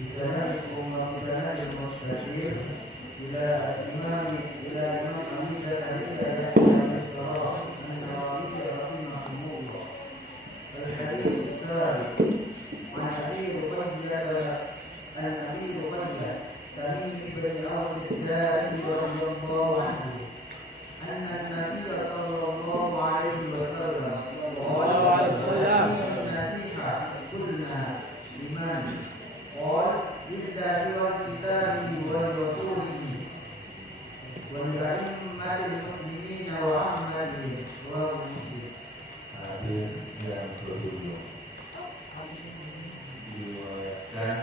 بسندكم وبسند المستشير إلى الإمام علي بن أبي الصراط النووي رحمه الله. الحديث الثالث عن أبي رقية تميم بن أوس الداري رضي الله عنه أن النبي صلى الله عليه وسلم قال النصيحة قلنا لمن؟ قال لله ولكتابه ولرسوله ولأئمة المسلمين وعامتهم. رواه مسلم. Hadis yang kedua diriwayatkan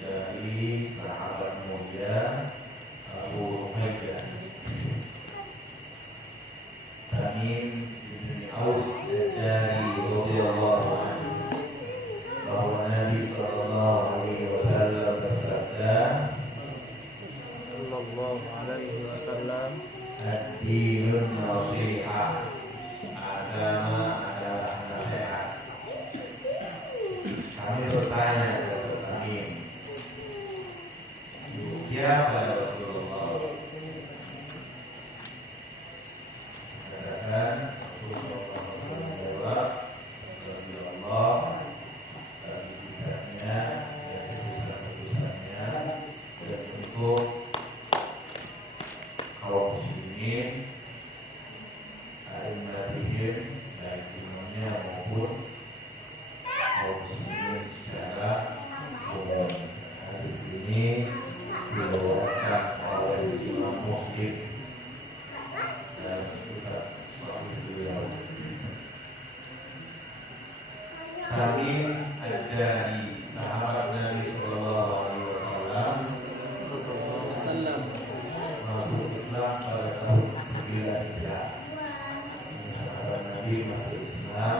dari sahabat mulia Abu Hurairah Tamim bin Aus dari radhiyallahu anhu bahwa Nabi sallallahu alaihi wasallam bersabda, ad-dinun nasiha, agama adalah nasihat. Kami bertanya kepada Tamim, siapa Rasulullah? Katakan Rasulullah menjawab, Rasulullah dari kitabnya dan keputusan-keputusannya dan untuk kaum muslimin, a'immatihim, baik imamnya maupun kaum muslimin secara umum. Hadis ini diriwayatkan oleh Imam Muslim dan juga suami beliau. Tamim ad-Dari, sahabat Nabi sallallahu alaihi wasallam, masuk Islam pada tahun 9 Hijriah. Sahabat Nabi masuk Islam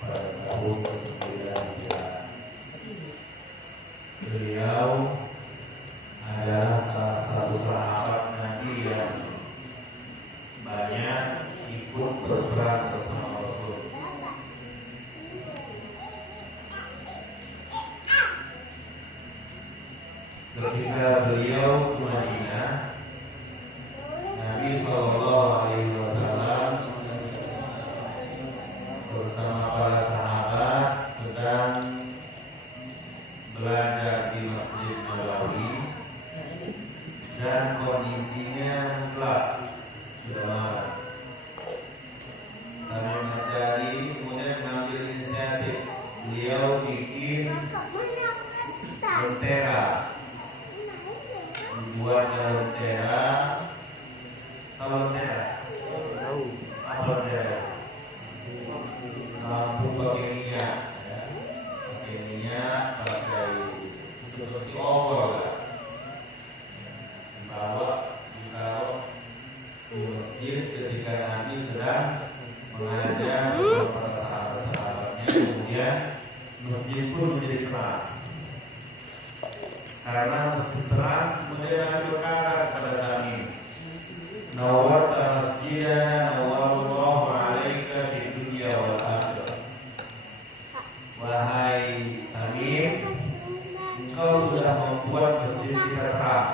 pada tahun 9 Hijriah. Beliau adalah salah satu sahabat Nabi yang banyak ikut berperang bersama Rasul. Ketika beliau ke Madinah, Nabi sallallahu alaihi wasallam bersama para sahabat sedang belajar di Masjid Nabawi dan kondisinya gelap, sudah malam. Tamim ad-Dari kemudian mengambil inisiatif. Beliau bikin lentera, membuat lentera. Tahu lentera? Apa lentera? Lampu pakai minyak, pakai minyak, pakai seperti obor lah. Ditaruh di masjid ketika Nabi sedang mengajar kepada sahabat-sahabatnya. Kemudian masjid pun menjadi terang. Karena masjid terang, kemudian Nabi berkata kepada Tamim, "Nawwarta masjidana nawwarallahu 'alaika fid dunya wal akhirah." Wahai Tamim, engkau sudah membuat masjid kita terang,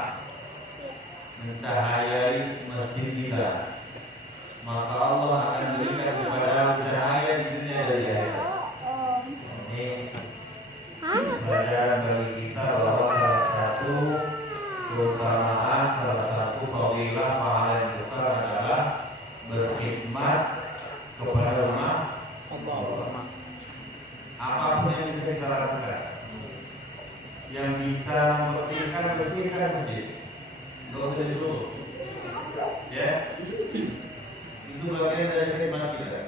mencahayai masjid kita, maka Allah akan berikan kepada cahaya di dunia dan di akhirat. Ini pelajaran bagi kita bahwa salah satu keutamaan, salah satu fadilah pahala yang besar adalah berkhidmat kepada umat Allah. Apapun yang bisa kita lakukan, yang bisa bersihkan sendiri. Enggak usah disuruh. Ya. Itu bagian dari khidmat kita.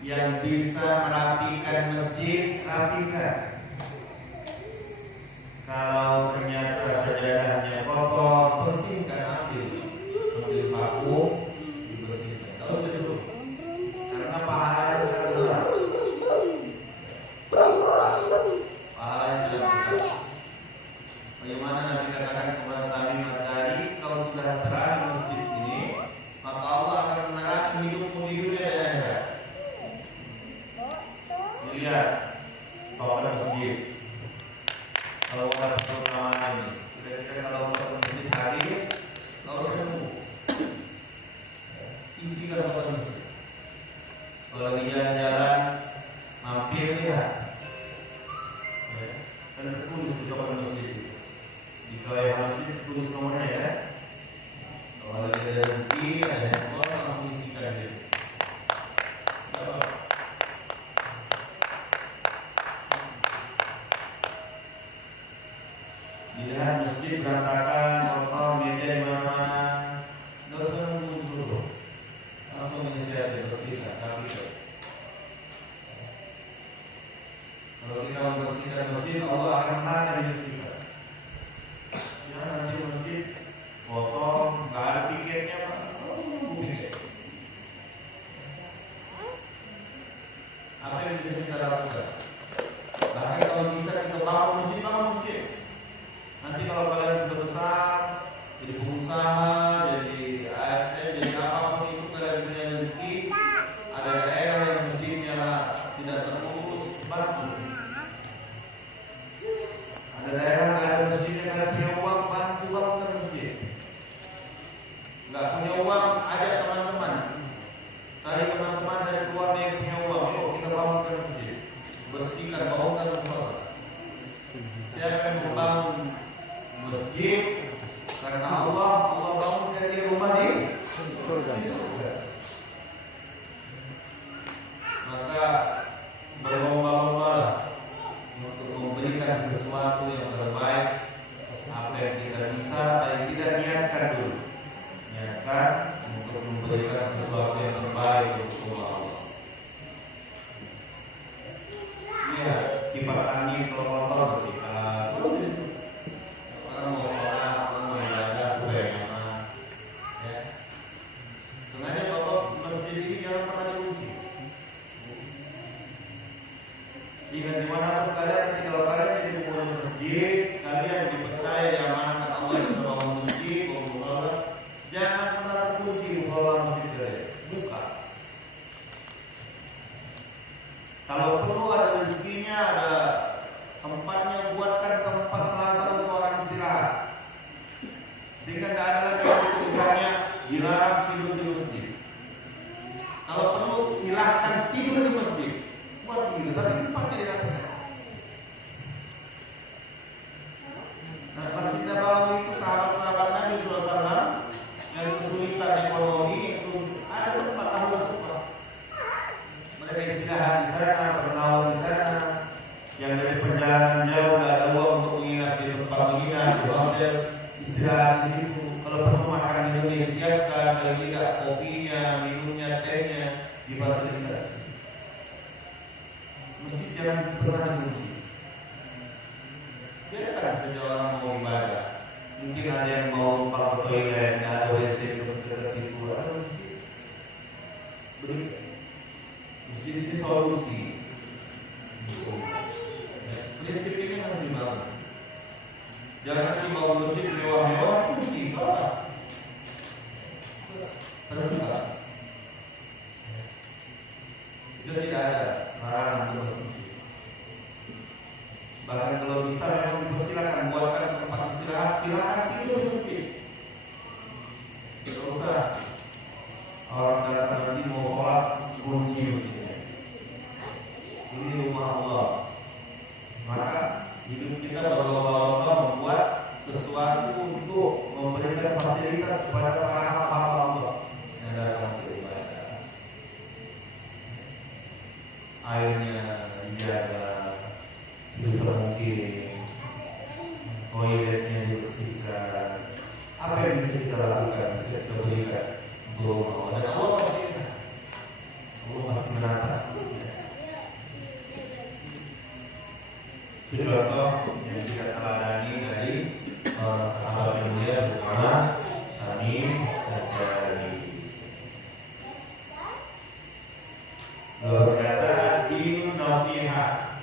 Yang bisa merapikan masjid, rapikan. Kalau ternyata sajadahnya kotor, bersihkan, ambil paku, dibersihkan. Enggak usah disuruh. Karena pahalanya sangat besar. Pahalanya sangat besar. Bagaimana Nabi katakan kepada Tamim ad-Dari, kalau sudah terang masjid ini, maka Allah akan menerangkan hidupmu di dunia dan akhirat. Lihat, bangunan masjid. Kalau ada keutamaan ini, kita kalau ke masjid hadis, nggak usah nunggu, isikan tempat masjid. Kalau lagi jalan-jalan, mampir ya, kan tertulis di depan masjid. Di kawai masjid tertulis nomornya ya. Kalau lagi ada rezeki, ada handphone, langsung isikan dia. Dilihat masjid berantakan, kotor, meja di mana-mana, nggak usah nunggu suruh, langsung isi aja bersihkan. Tapi kalau kita membersihkan masjid, Allah akan menata di kita. Jangan nanti masjid kotor, nggak ada pikirnya, Pak. Langsung nunggu pikir. Apa yang bisa kita lakukan? Bahkan kalau bisa kita bangun masjid. Nanti kalau kalian sudah besar, jadi pengusaha, jadi ASN, jadi apapun itu, kalian punya rezeki, ada daerah yang masjidnya tidak terurus, bantu. Ada daerah nggak ada masjidnya, nggak punya uang, bantu bangunkan masjid. Nggak punya uang, ajak teman-teman. Cari teman-teman, cari keluarga yang punya uang. Yuk kita bangunkan masjid, bersihkan, bangunkan musola. Siapa yang membangun masjid karena Allah bangunkan dia rumah di surga. Maka berlomba-lombalah untuk memberikan sesuatu yang terbaik. Apa yang kita bisa, yang kita niatkan dulu. Niatkan untuk memberikan sesuatu yang terbaik untuk Allah. Ya, kipas angin kalau kotor bersihkan. Orang mau sholat, orang mau ibadah supaya nyaman. Ya. Sengaja bapak masjid ini jangan pernah dikunci. Jika dimanapun kalian, nanti kalau kalian jadi pengurus masjid, kalian dipercaya diamankan Allah sudah bangun masjid, bangun sholat, jangan pernah terkunci musola masjid kalian. Buka. Kalau perlu ada rezekinya, ada tempatnya, buatkan tempat selasa untuk orang istirahat, sehingga tidak ada lagi tulisannya dilarang tidur di masjid. Kalau perlu silahkan tidur di masjid, buat begitu, tapi tempatnya dilakukan. Nah, pas kita tahu itu sahabat-sahabat Nabi SAW yang kesulitan ekonomi, terus ada tempat harus mereka istirahat di sana, bernaung di sana. Yang dari perjalanan jauh tidak ada uang untuk menginap di tempat menginap, di hotel, istirahat di situ. Kalau perlu makan minumnya disiapkan, kalau tidak kopinya, minumnya, tehnya difasilitasi. Masjid jangan pernah dikunci. Biarkan saja orang mau ibadah. Mungkin ada yang mau numpang ke toilet, ada WC dekat situ, ada masjid. Berikan. Masjid ini solusi. Prinsip ini harus dibangun. Jangan nanti bangun masjid mewah-mewah kunci, terbuka. Itu tidak ada larangan untuk masjid. Bahkan kalau bisa memang dipersilakan buatkan tempat istirahat, silakan tidur di masjid. Tidak usah orang datang nanti mau sholat kunci masjidnya. Ini rumah Allah. Maka hidup kita berlomba-lomba membuat sesuatu untuk memberikan fasilitas kepada para hamba Allah yang datang ke ibadah. Airnya dijaga sebesar mungkin, toiletnya dibersihkan. Apa yang bisa kita lakukan, bisa kita berikan untuk Allah. Dan Allah pasti menata. Itu contoh yang kita teladani dari sahabat yang mulia bernama Tamim Ad-Dari. Berkata ad-din nasihat.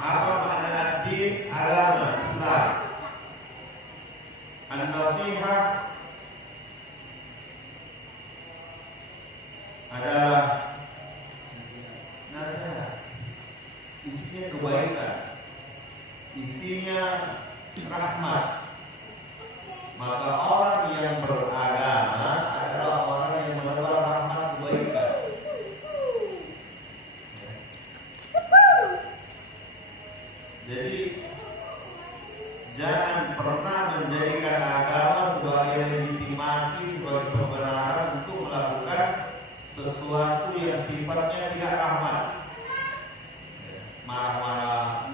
Apa makna ad-din? Agama Islam. An-nasihat adalah nasihat, isinya kebaikan. isinya rahmat, maka orang yang beragama adalah orang yang menebar rahmat kebaikan. Jadi jangan pernah menjadikan agama sebagai legitimasi, sebagai pembenaran untuk melakukan sesuatu yang sifatnya tidak rahmat. Marah-marah,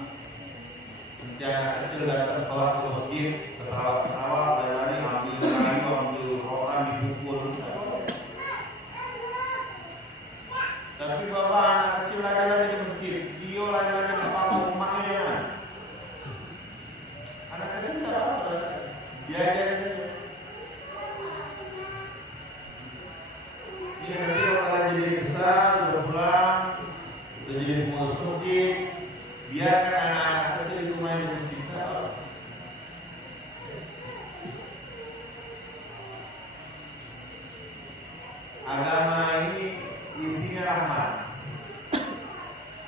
nanti anak kecil datang sholat ke masjid, ketawa-ketawa, lari ambil kayu, ambil rotan, dipukul. Tapi bapak anak kecil lari-lari di masjid, dia lari-lari ke panggung rumahnya jangan. Anak kecil tidak apa-apa, dia aja. Ini nanti kalau jadi besar, udah pulang, udah jadi pengurus masjid, biarkan anak-anak kecil itu main di masjid. Agama ini isinya rahmat.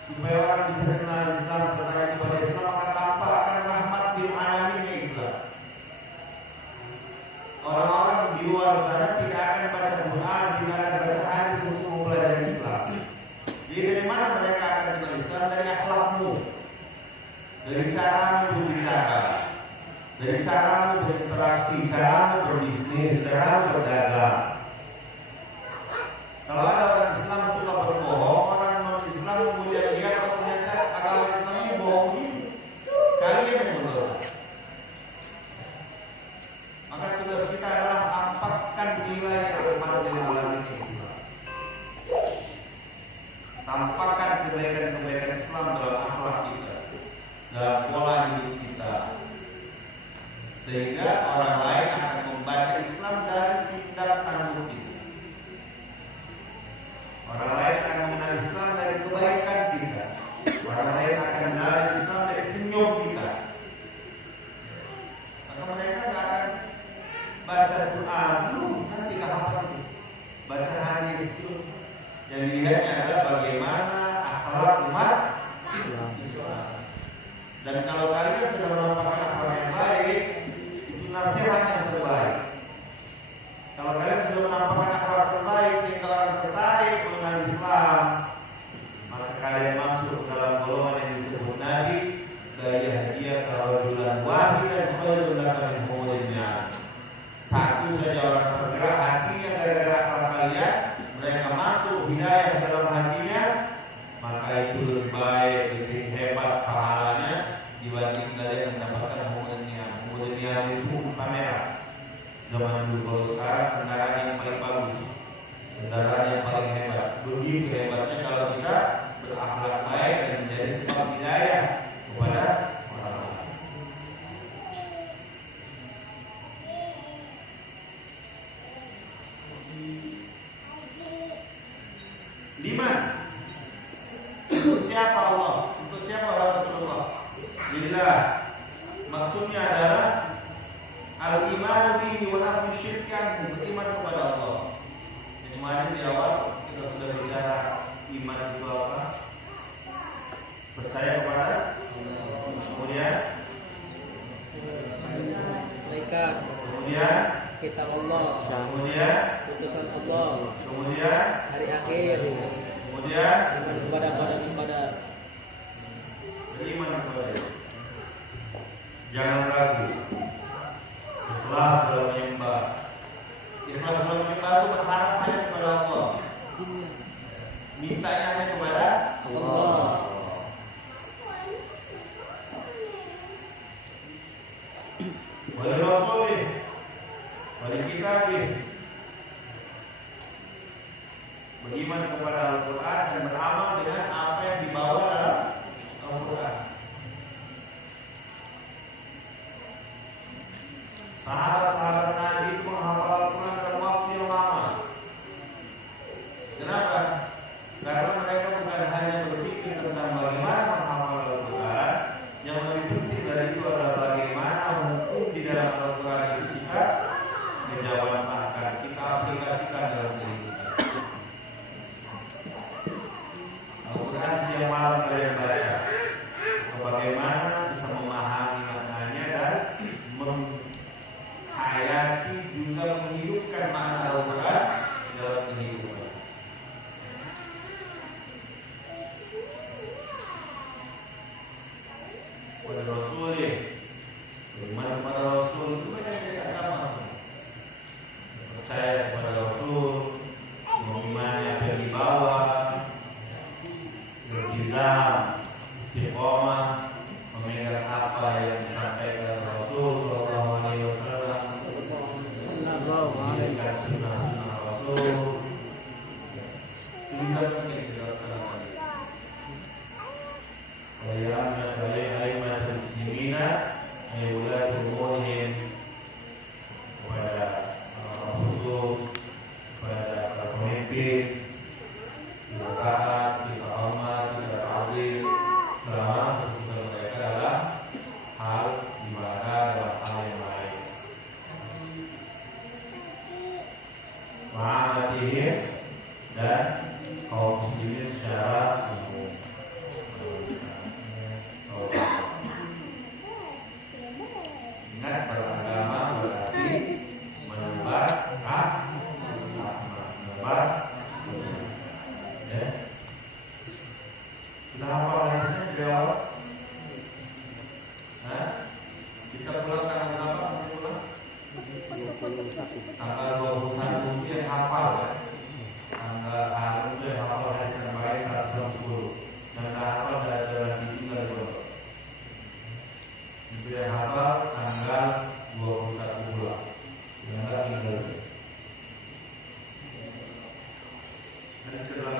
Supaya orang bisa kenal Islam, tertarik kepada Islam, maka tampakkan rahmat di alamin Islam. Orang-orang di luar sana tidak akan baca Quran, tidak akan baca hadis untuk mempelajari Islam. Jadi dari mana mereka akan kenal Islam? Dari akhlakmu, dari caramu berbicara, dari caramu berinteraksi, caramu berbisnis, caramu berdagang. Kalau ada orang Islam suka berbohong, orang non-Islam kemudian lihat kalau ternyata agama Islam ini bohong ini, kalian yang berdosa. Maka tugas kita adalah tampakkan nilai rahmat dari alamin Islam. Tampakkan kebaikan-kebaikan Islam dalam akhlak kita, dalam pola hidup kita, sehingga orang lain akan membaca Islam dari tindak tanduk kita. Orang lain akan mengenal Islam dari kebaikan kita. Orang lain akan mengenal Islam dari senyum kita. Maka mereka tidak akan baca Quran dulu, nanti hafal itu. Baca hadis itu. Yang dilihatnya adalah bagaimana akhlak umat Islam. Dan kalau kalian sudah menampakkan akhlak yang baik, itu nasihat yang terbaik. Kalau kalian sudah menampakkan akhlak terbaik sehingga orang tertarik mengenal Islam, maka kalian masuk dalam golongan yang disebut Nabi gaya dia karajulan wahidan khairul laka min humurin ni'am. Satu saja orang tergerak hatinya gara-gara akhlak kalian, mereka masuk hidayah ke dalam hatinya, maka itu lebih baik, lebih hebat pahalanya dibanding kalian mendapatkan humurin ni'am. Humurin ni'am itu kamera. Zaman dulu, kalau sekarang kendaraan yang paling bagus, kendaraan yang paling hebat. Begitu hebatnya kalau kita berakhlak baik dan menjadi sebab hidayah kepada orang lain. Liman, untuk siapa Allah? Untuk siapa Rasulullah? Lillah. Maksudnya adalah al-iman bihi wa nafyu syirki anhu, beriman kepada Allah. Yang kemarin di awal kita sudah bicara iman itu apa? Percaya kepada kemudian malaikat, kemudian kitab Allah, kemudian putusan Allah, kemudian hari akhir, kemudian iman kepada beriman kepada Allah. Jangan ragu. Ikhlas dalam menyembah. Ikhlas dalam menyembah itu berharap hanya kepada Allah. Mintanya hanya kepada Allah. Wali Rasulih, wali kitabih. Beriman kepada Al-Quran dan beramal dengan apa yang rasulih. Beriman kepada Rasul itu banyak dari agama semua. Percaya kepada Rasul, mengimani apa yang dibawa, beriltizam, istiqomah, memegang apa yang disampaikan Rasul Sallallahu Alaihi Wasallam, menjaga sunnah-sunnah Rasul. Sebisa mungkin kita laksanakan. Wayamna aimatul muslimina ayulat umurihim kepada khusus kepada para pemimpin, kita taat, kita hormat, kita ta'zim selama keputusan mereka dalam hal ibadah, dalam hal yang lain. Ma'amatihim dan kaum muslimin secara umum. Ingat, beragama berarti menebar menebar. Ya. Sudah hafal hadisnya? Jawab. Nah, kita pulang tanggal berapa? Pulang? Tanggal 21 dia hafal ya. Tanggal hari itu yang hafal hadis yang baik 110. Dan hafal dari durasi 3 bulan. Itu yang hafal tanggal 21 bulan. Tanggal 3. Hadis ke-8.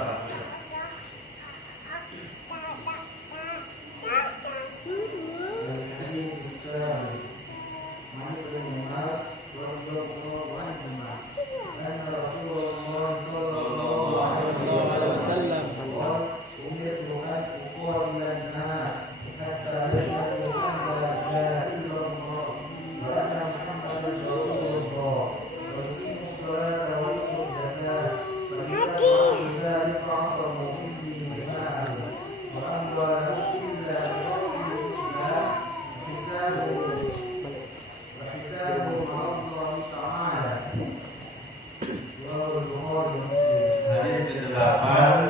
Hadis ke-8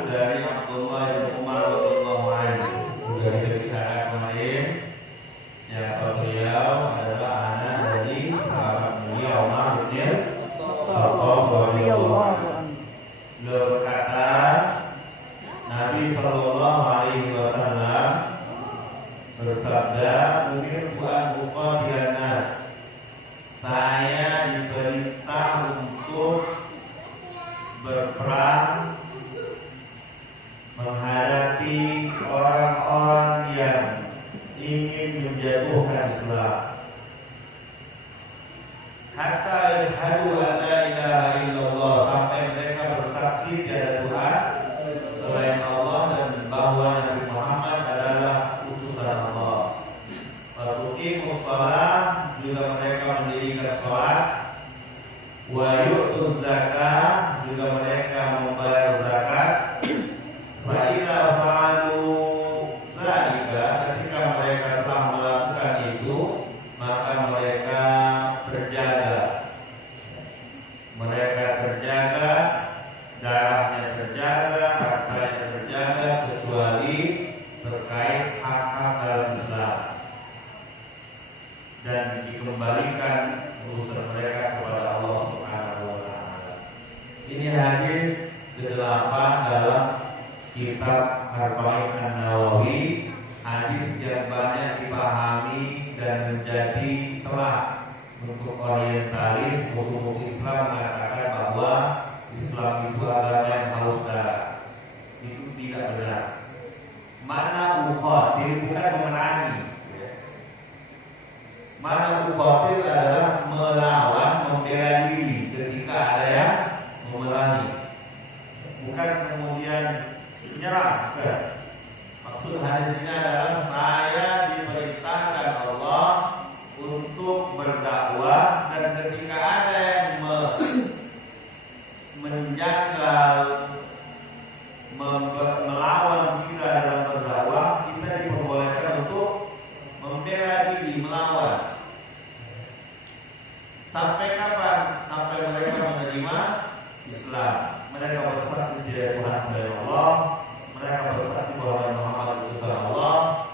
dari Abdullah bin Umar radhiyallahu anhu. Sudah berbicara kemarin, siapa beliau adalah anak dari sahabat mulia Umar bin Khattab radhiyallahu anhu. Beliau berkata, Nabi sallallahu alaihi wasallam bersabda, "Umirtu an uqatilan nas." Saya diperintah untuk berperang menghadapi orang-orang yang ingin menjatuhkan Islam. Hatta yashhadu an la ilaha illallah, sampai mereka bersaksi tiada Tuhan selain Allah dan bahwa Nabi Muhammad adalah utusan Allah. Wa tuqimus shalah, juga mereka mendirikan salat. Wa yu'tuz zakah, juga mereka membayar zakat. Fa idza fa'alu dzalika, ketika mereka telah melakukan itu, maka mereka terjaga. Mereka terjaga, darahnya terjaga, hartanya terjaga, kecuali terkait hak-hak dalam Islam, dan dikembalikan urusan mereka kepada Allah Subhanahu wa taala. Ini hadis ke-8 dalam kitab Arba'in An-Nawawi, hadis yang banyak dipahami dan menjadi celah untuk orientalis musuh Islam mengatakan bahwa Islam itu agama yang haus darah. Itu tidak benar. Mana uqatil bukan memerangi. Mana uqatil adalah melawan, membela diri ketika ada yang memerangi, bukan kemudian menyerang. Maksud hadis ini adalah saya diperintahkan Allah untuk berdakwah, dan ketika ada yang menjanggal, melawan kita dalam berdakwah, kita diperbolehkan untuk membela diri, melawan. Sampai kapan? Sampai mereka menerima Islam. Mereka bersaksi tidak Tuhan selain Allah. Mereka bersaksi bahwa Muhammad utusan Allah.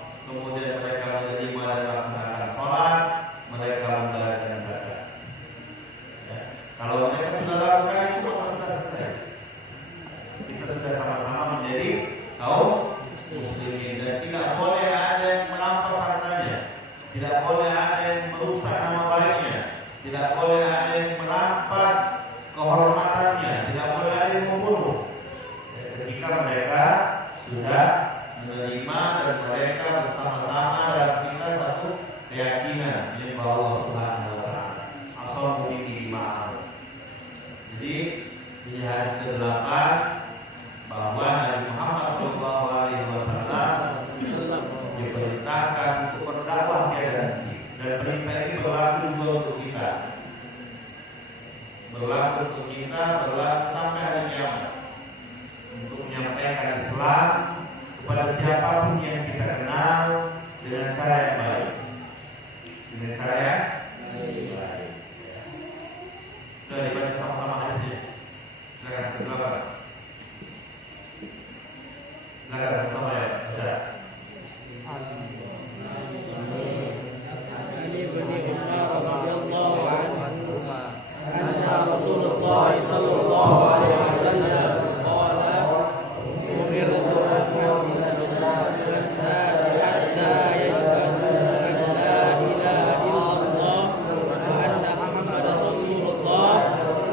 Dan perintah ini berlaku juga untuk kita. Berlaku untuk kita, berlaku sampai hari kiamat. Untuk menyampaikan Islam kepada siapapun yang kita kenal dengan cara yang baik. Dengan cara yang baik. Sudah dibaca sama-sama hadisnya. Silakan setelah silakan bersama ya. Baca. Ali bin Umar radhiyallahu anhu anna Rasulullah sallallahu alaihi wasallam qala umirtu an an-nas hatta yashhadu an la ilaha illallah wa anna Muhammadan Rasulullah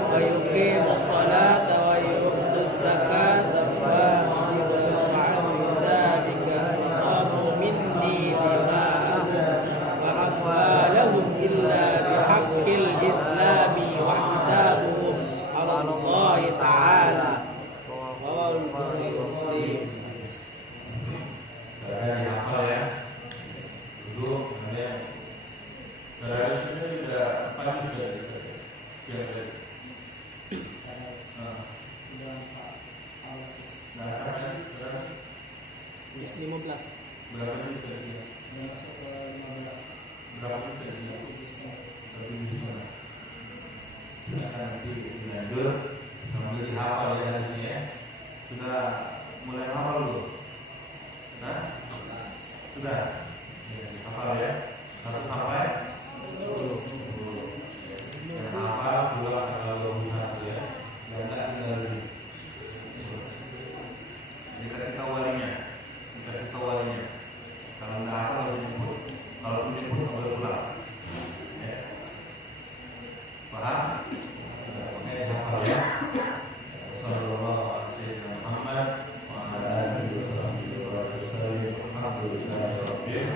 wa yuqimu as-salata wa yu'tu az-zakata wa yut'amu dhalika nisabu minni dima'ahum wa amwalahum illa bihaqqil islami wa hisabuhum 'ala Allah ta'ala. Rawahul Bukhari wa Muslim. Saudara dihafal ya. Duduk kemudian saudara sudah pagi sudah siap tadi. Dasar tadi saudara Juz 15. berapa menit sudah dia? Berapa menit sudah dia? Lebih di sana. Nanti dilanjut sambil dihafal ya di sini ya. Sudah mulai hafal belum? Sudah. Hafal ya. 1 sampai 10. Dan hafal pulang kalau 21 ya. Dan tak tinggal lagi. Dikasih tahu walinya. Kalau nggak hafal harus jemput. Kalau jemput nggak boleh pulang. Ya. Paham? Oke, hafal ya. Sallallahu alaihi Muhammad wa ala alihi wasallam. Alhamdulillah.